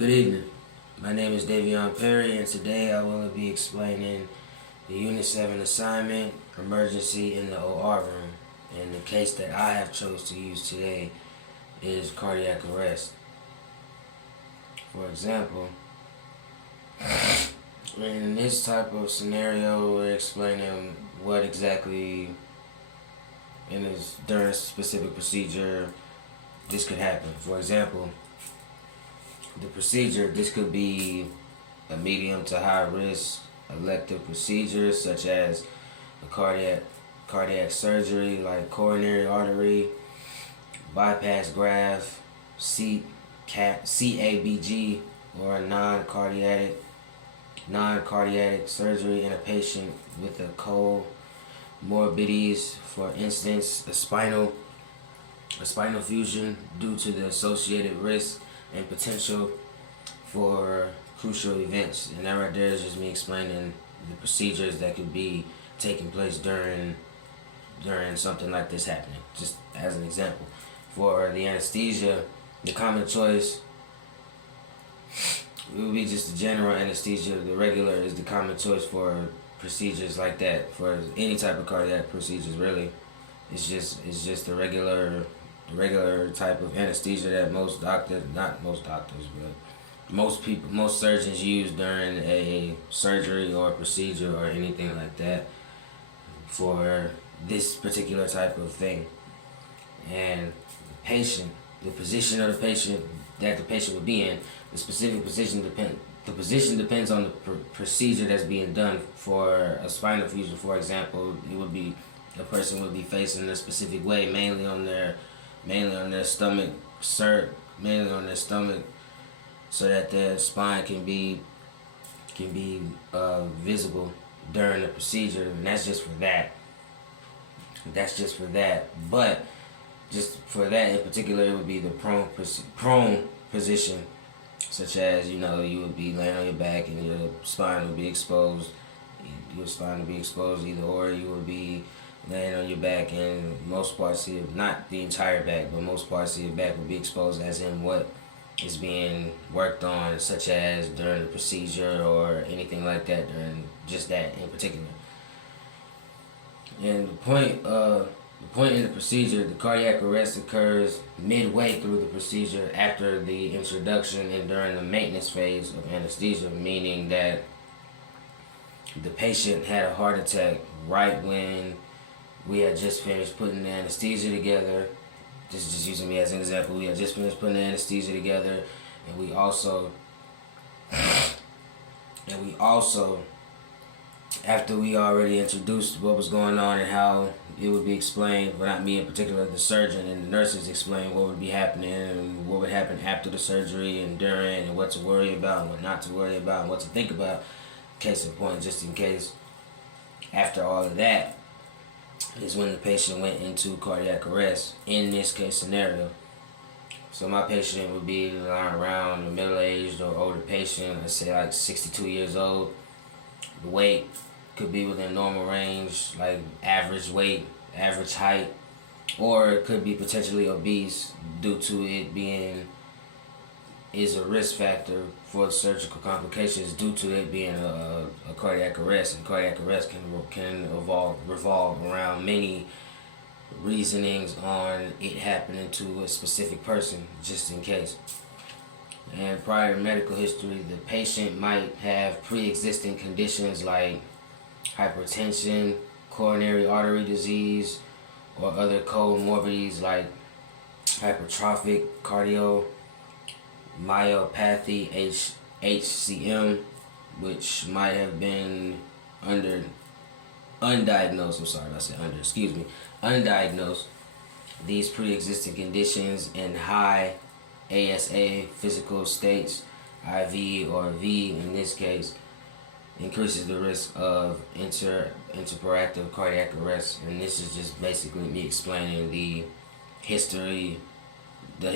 Good evening. My name is Davion Perry, and today I will be explaining the Unit 7 assignment, emergency in the OR room. And the case that I have chose to use today is cardiac arrest. For example, in this type of scenario, we're explaining what exactly during a specific procedure this could happen. For example, the procedure, this could be a medium to high risk elective procedure such as a cardiac surgery like coronary artery, bypass graft, CABG, or a non-cardiac surgery in a patient with a comorbidities, for instance, a spinal fusion due to the associated risk and potential for crucial events. And that right there is just me explaining the procedures that could be taking place during something like this happening, just as an example. For the anesthesia, the common choice, it would be just the general anesthesia. The regular is the common choice for procedures like that. For any type of cardiac procedures, really, it's just the regular type of anesthesia that most surgeons use during a surgery or a procedure or anything like that for this particular type of thing. And the position of the patient that the patient would be in, the specific position depends on the procedure that's being done. For a spinal fusion, for example, a person would be facing a specific way, mainly on their stomach, so that their spine can be visible during the procedure. And that's just for that. But just for that in particular, it would be the prone position, such as you would be laying on your back and your spine would be exposed. Your spine would be exposed either or. You would be laying on your back, and most parts of not the entire back, but most parts of your back would be exposed, as in what is being worked on, such as during the procedure or anything like that, during just that in particular. And the point in the procedure, the cardiac arrest occurs midway through the procedure after the introduction and during the maintenance phase of anesthesia, meaning that the patient had a heart attack right when we had just finished putting the anesthesia together. This is just using me as an example. We had just finished putting the anesthesia together, and we also, after we already introduced what was going on and how it would be explained, but not me in particular, the surgeon and the nurses explained what would be happening and what would happen after the surgery and during, and what to worry about and what not to worry about and what to think about. Case in point, just in case, after all of that is when the patient went into cardiac arrest in this case scenario. So my patient would be around a middle-aged or older patient, let's say like 62 years old. The weight could be within normal range, like average weight, average height, or it could be potentially obese due to it being is a risk factor for surgical complications due to it being a cardiac arrest. And cardiac arrest can revolve around many reasonings on it happening to a specific person, just in case. And prior medical history, the patient might have pre-existing conditions like hypertension, coronary artery disease, or other comorbidities like hypertrophic cardiomyopathy, HCM, which might have been undiagnosed. These pre-existing conditions and high ASA physical states, IV or V in this case, increases the risk of interproactive cardiac arrest. And this is just basically me explaining the history that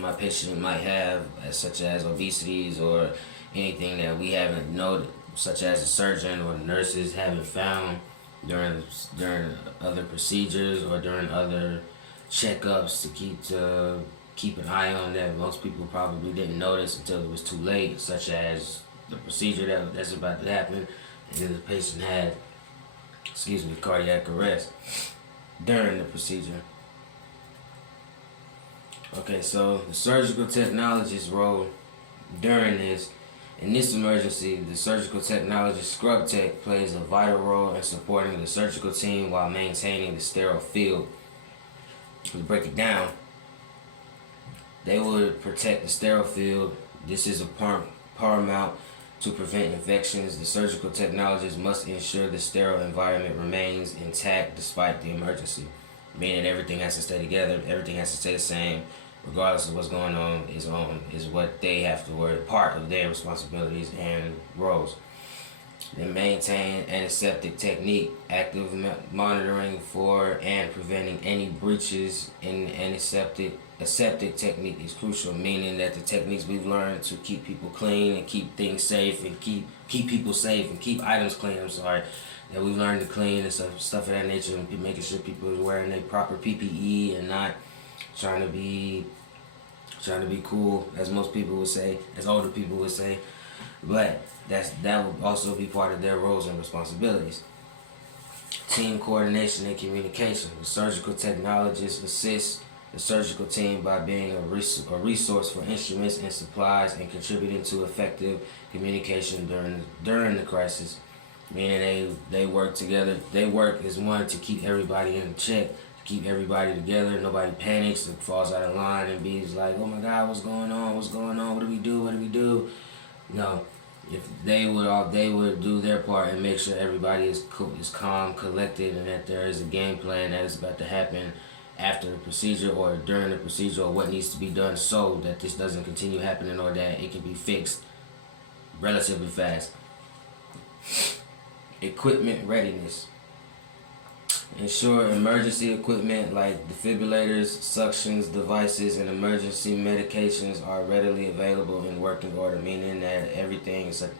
my patient might have, such as obesities or anything that we haven't noted, such as the surgeon or the nurses haven't found during other procedures or during other checkups to keep an eye on that most people probably didn't notice until it was too late, such as the procedure that's about to happen, and then the patient had, cardiac arrest during the procedure. Okay, so the surgical technologist's role during this, in this emergency, the surgical technologist scrub tech plays a vital role in supporting the surgical team while maintaining the sterile field. To break it down, they would protect the sterile field. This is a paramount to prevent infections. The surgical technologist must ensure the sterile environment remains intact despite the emergency, meaning everything has to stay together, everything has to stay the same, regardless of what's going on, is what they have to worry, part of their responsibilities and roles. They maintain antiseptic technique, active monitoring for and preventing any breaches in aseptic technique is crucial, meaning that the techniques we've learned to keep people clean and keep things safe and keep people safe and keep items clean, that we've learned to clean and stuff of that nature, and making sure people are wearing their proper PPE and not trying to be cool, as most people would say, as older people would say. But that would also be part of their roles and responsibilities. Team coordination and communication. The surgical technologist assists the surgical team by being a resource for instruments and supplies and contributing to effective communication during the crisis. Meaning they work together. They work as one to keep everybody in check, to keep everybody together. Nobody panics and falls out of line and be like, "Oh my God, what's going on? What's going on? What do we do? What do we do?" No, if they would do their part and make sure everybody is calm, collected, and that there is a game plan that is about to happen after the procedure or during the procedure, or what needs to be done so that this doesn't continue happening, or that it can be fixed relatively fast. Equipment readiness. Ensure emergency equipment like defibrillators, suctions, devices, and emergency medications are readily available in working order, meaning that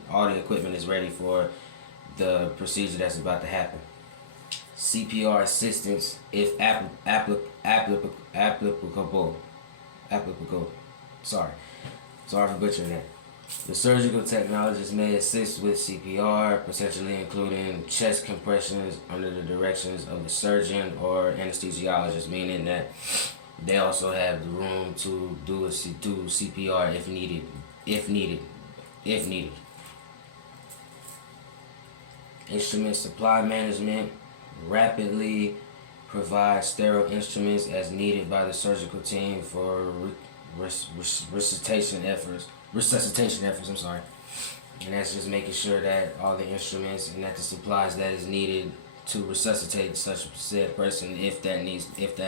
all the equipment is ready for the procedure that's about to happen. CPR assistance, if applicable. Sorry for butchering that. The surgical technologist may assist with CPR, potentially including chest compressions under the directions of the surgeon or anesthesiologist, meaning that they also have the room to do CPR if needed. Instrument supply management. Rapidly provide sterile instruments as needed by the surgical team for resuscitation efforts. And that's just making sure that all the instruments and that the supplies that is needed to resuscitate such said person, if that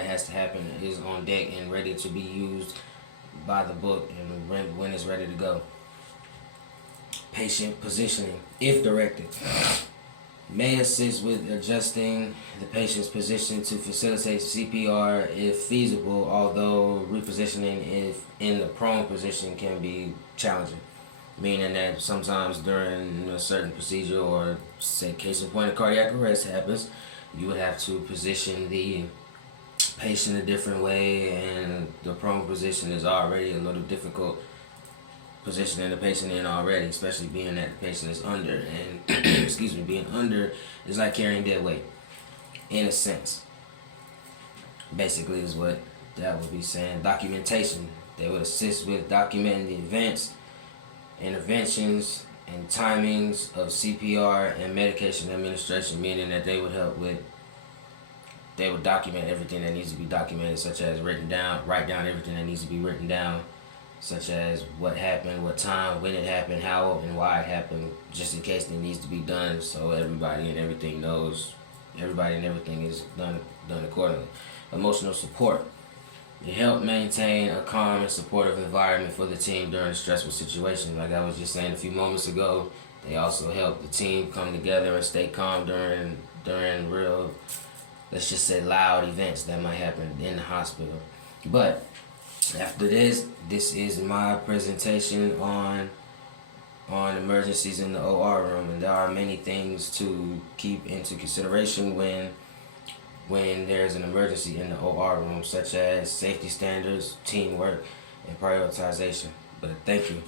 has to happen, is on deck and ready to be used by the book and when it's ready to go. Patient positioning, if directed, may assist with adjusting the patient's position to facilitate CPR if feasible, although repositioning if in the prone position can be challenging. Meaning that sometimes during a certain procedure, or say case in point, a cardiac arrest happens, you would have to position the patient a different way, and the prone position is already a little difficult positioning the patient in already, especially being that the patient is under, and being under is like carrying dead weight, in a sense. Basically is what that would be saying. Documentation. They would assist with documenting the events, interventions, and timings of CPR and medication administration, meaning that they would document everything that needs to be documented, such as write down everything that needs to be written down, such as what happened, what time, when it happened, how and why it happened, just in case it needs to be done, so everybody and everything is done accordingly. Emotional support. They help maintain a calm and supportive environment for the team during stressful situations. Like I was just saying a few moments ago, they also help the team come together and stay calm during real, let's just say, loud events that might happen in the hospital. But after this is my presentation on emergencies in the OR room, and there are many things to keep into consideration when when there's an emergency in the OR room, such as safety standards, teamwork, and prioritization. But thank you.